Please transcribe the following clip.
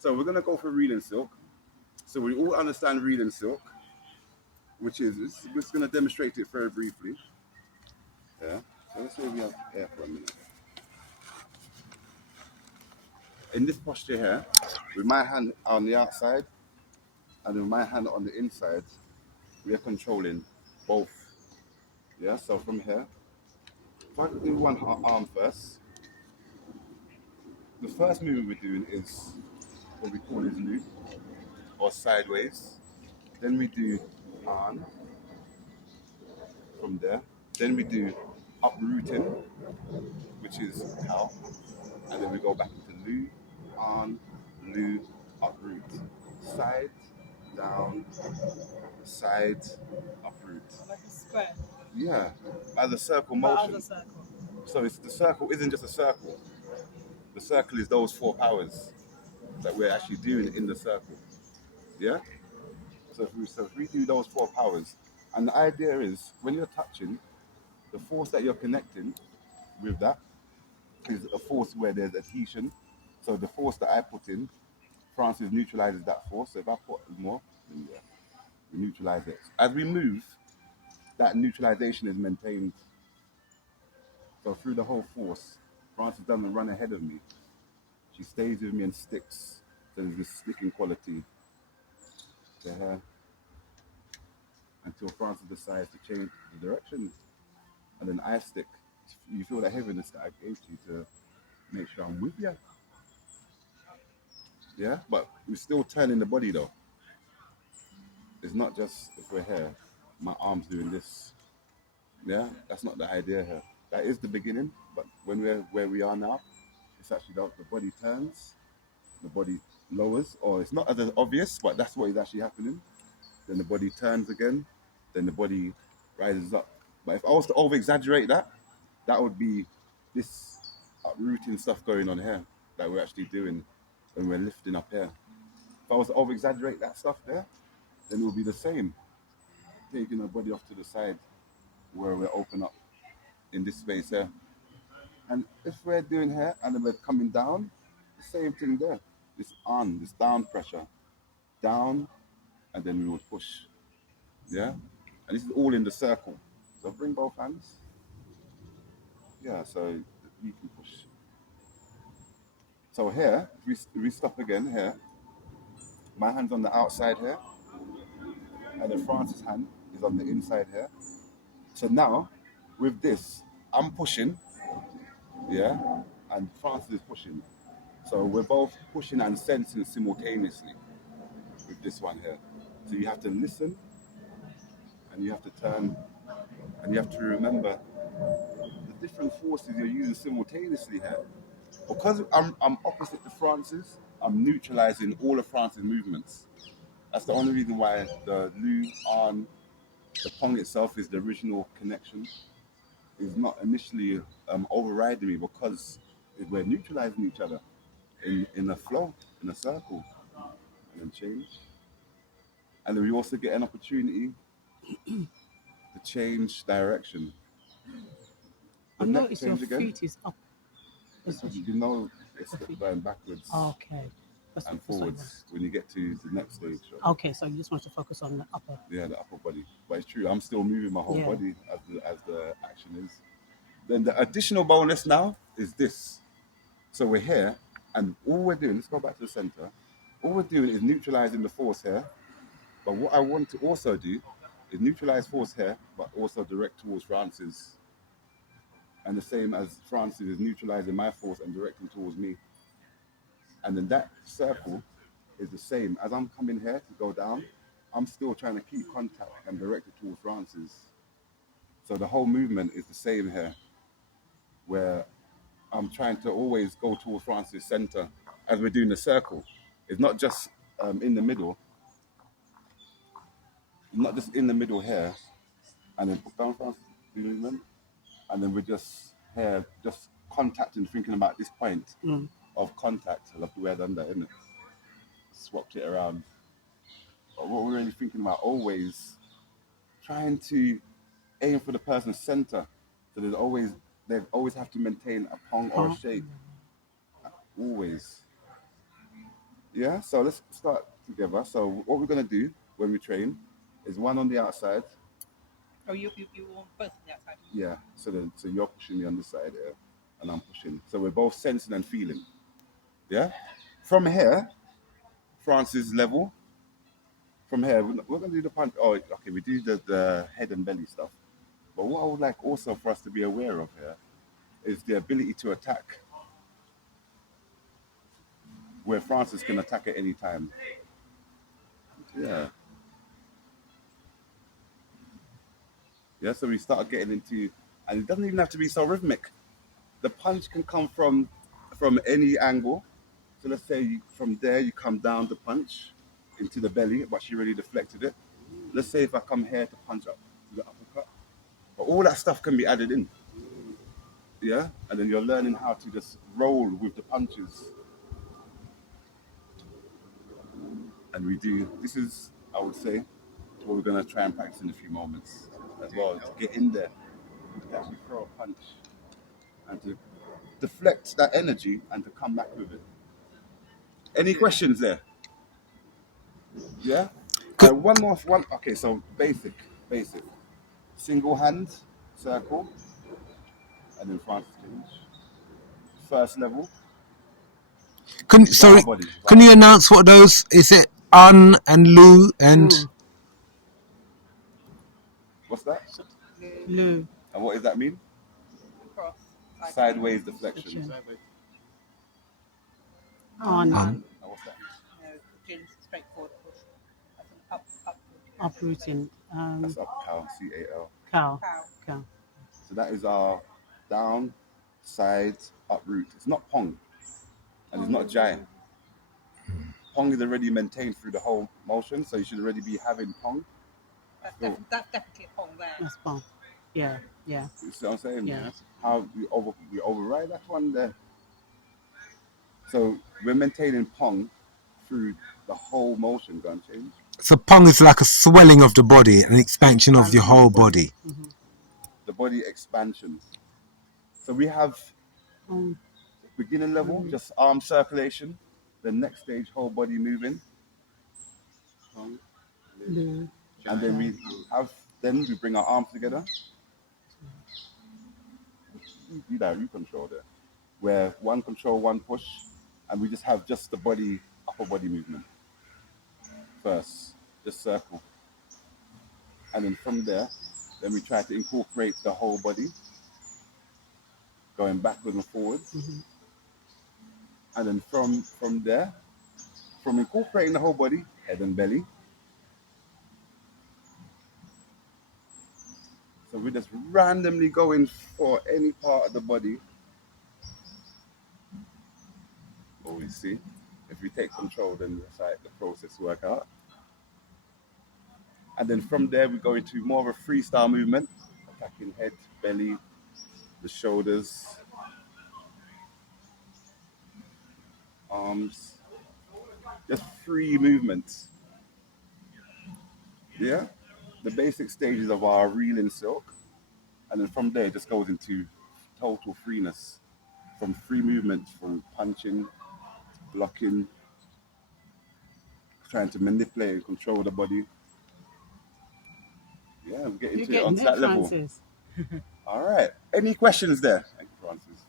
So we're gonna go for reading silk. So we all understand reading silk, which is we're just gonna demonstrate it very briefly. Yeah. So let's say we have air for a minute. In this posture here, with my hand on the outside and with my hand on the inside, we are controlling both. Yeah. So from here, if I do one arm first, the first movement we're doing is what we call is loop or sideways. Then we do on from there. Then we do uprooting, which is cow. And then we go back into loo, on, loo, uproot. Side, down, side, uproot. Like a square. Yeah, as a circle But motion. as a circle. So it's the circle isn't just a circle. The circle is those 4 powers that we're actually doing in the circle. Yeah? So if we do those 4 powers, and the idea is when you're touching, the force that you're connecting with that is a force where there's adhesion. So the force that I put in, Francis neutralizes that force. So if I put more, then yeah, we neutralize it. As we move, that neutralization is maintained. So through the whole force, Francis doesn't run ahead of me. She stays with me and sticks. So there's this sticking quality to her until Francis decides to change the direction. And then I stick. You feel the heaviness that I gave to you to make sure I'm with you. Yeah, but we're still turning the body though. It's not just if we're here, my arm's doing this. Yeah, that's not the idea here. That is the beginning, but when we're where we are now, it's actually the body turns, the body lowers, or it's not as obvious, but that's what is actually happening. Then the body turns again, then the body rises up. But if I was to over exaggerate that, that would be this uprooting stuff going on here that we're actually doing when we're lifting up here. If I was to over exaggerate that stuff there, then it will be the same. Taking the body off to the side where we're open up in this space here. And if we're doing here and then we're coming down, the same thing there. This down pressure. Down, and then we would push. Yeah? And this is all in the circle. So bring both hands. Yeah, so you can push. So here, if we stop again here, my hand's on the outside here, and then Francis' hand is on the inside here. So now, with this, I'm pushing, yeah, and Francis is pushing. So we're both pushing and sensing simultaneously with this one here. So you have to listen, and you have to turn, and you have to remember the different forces you're using simultaneously here. Because I'm opposite to Francis, I'm neutralizing all of Francis' movements. That's the only reason why the Lu on the Peng itself is the original connection. Is not initially overriding me because we're neutralizing each other in a flow, in a circle, and then change. And then we also get an opportunity to change direction. I noticed your feet is up. You know it's going backwards Okay. and forwards when you get to the next stage. Okay, so you just want to focus on the upper. Yeah, the upper body. But it's true, I'm still moving my whole body as the action is. Then the additional bonus now is this. So we're here, and all we're doing, let's go back to the center. All we're doing is neutralizing the force here. But what I want to also do is neutralize force here, but also direct towards Francis. And the same as Francis is neutralizing my force and directing towards me. And then that circle is the same. As I'm coming here to go down, I'm still trying to keep contact and direct it towards Francis. So the whole movement is the same here, where I'm trying to always go towards Francis' center as we're doing the circle. It's not just in the middle, not just in the middle here, and then put down Francis, do the movement, and then we're just here, just contacting, thinking about this point of contact. I love the way I've done that, isn't it? Swapped it around. But what we're really thinking about always trying to aim for the person's center. So they always have to maintain a Peng or a shape. Always. Yeah, so let's start together. So what we're gonna do when we train is one on the outside. Oh, you want both on the outside? Yeah. So you're pushing me on this side here, and I'm pushing. So we're both sensing and feeling. Yeah. From here, France's level. From here, we're gonna do the punch. Oh, okay. We do the head and belly stuff. But what I would like also for us to be aware of here is the ability to attack, where Francis can attack at any time. Yeah. Yeah. So we start getting into, and it doesn't even have to be so rhythmic. The punch can come from any angle. So let's say from there you come down to punch into the belly, but she already deflected it. Let's say if I come here to punch up to the uppercut, but all that stuff can be added in. Yeah, and then you're learning how to just roll with the punches. And we do. This is, I would say, what we're gonna try and practice in a few moments as well to get in there, to actually throw a punch and to deflect that energy and to come back with it. Any questions there? Yeah. One more. One. Okay. So basic. Single hand circle, and then Francis change. First level. Without our body. Without Can our you body. announce what those is? It un and lu and What's that? Lou. And what does that mean? Cross. Sideways deflection. On. And what's that? No, Jim's straightforward push. That's an uprooting. That's up cow. CAL. Cow. Cow. So that is our down, side, uproot. It's not pong, and it's not jai. Pong is already maintained through the whole motion, so you should already be having pong. That's definitely a pong there. That's pong. Yeah, yeah. You see what I'm saying? Yeah. How we override that one there. So we're maintaining pong through the whole motion, gun change. so pong is like a swelling of the body, an expansion of your Expansion whole of the body. body. Mm-hmm. The body expansion. So we have beginning level, just arm circulation. The next stage, whole body moving. And then we bring our arms together. You that you control there. Where one control, one push, and we just have just the body, upper body movement. First, just circle. And then from there, then we try to incorporate the whole body, going backward and forward. And then from there, from incorporating the whole body, head and belly. So we're just randomly going for any part of the body. Always see. If we take control, then it's like the process work out. And then from there, we go into more of a freestyle movement, attacking head, belly, the shoulders, arms, just free movements. Yeah? The basic stages of our reeling silk. And then from there, it just goes into total freeness from free movements, from punching, blocking, trying to manipulate and control the body. Yeah, we get into it onto that level. All right. Any questions there? Thank you, Francis.